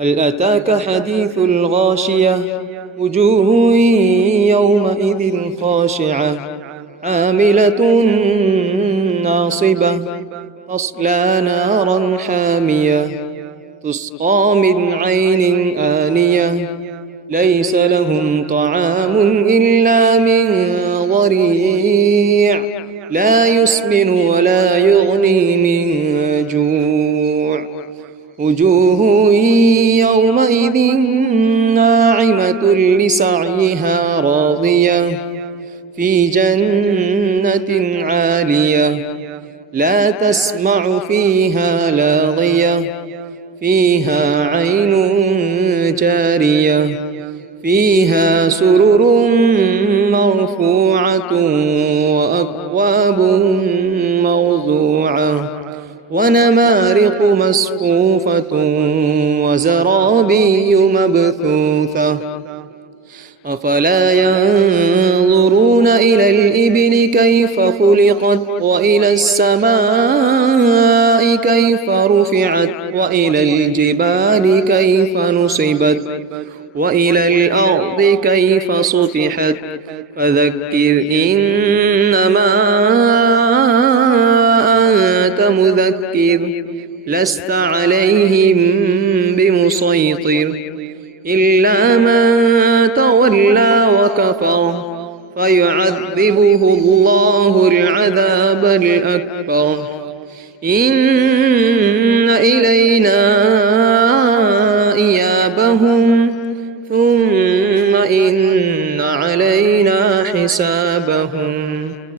هل أتاك حديث الغاشية وجوه يومئذ خاشعة عاملة ناصبة تصلى نارا حامية تسقى من عين آنية ليس لهم طعام إلا من ضريع لا يسمن ولا يغني من جوع وجوه يومئذ ناعمة لسعيها راضية في جنة عالية لا تسمع فيها لاغية فيها عين جارية فيها سرر مرفوعة وأكواب موضوعة ونمارق مصفوفة وزرابي مبثوثة أفلا ينظرون إلى الإبل كيف خلقت وإلى السماء كيف رفعت وإلى الجبال كيف نصبت وإلى الأرض كيف سطحت فذكر إنما أنت مذكر لست عليهم بمسيطر إلا من تولى وكفر فيعذبه الله العذاب الأكبر إن إلينا إيابهم ثم إن علينا حسابهم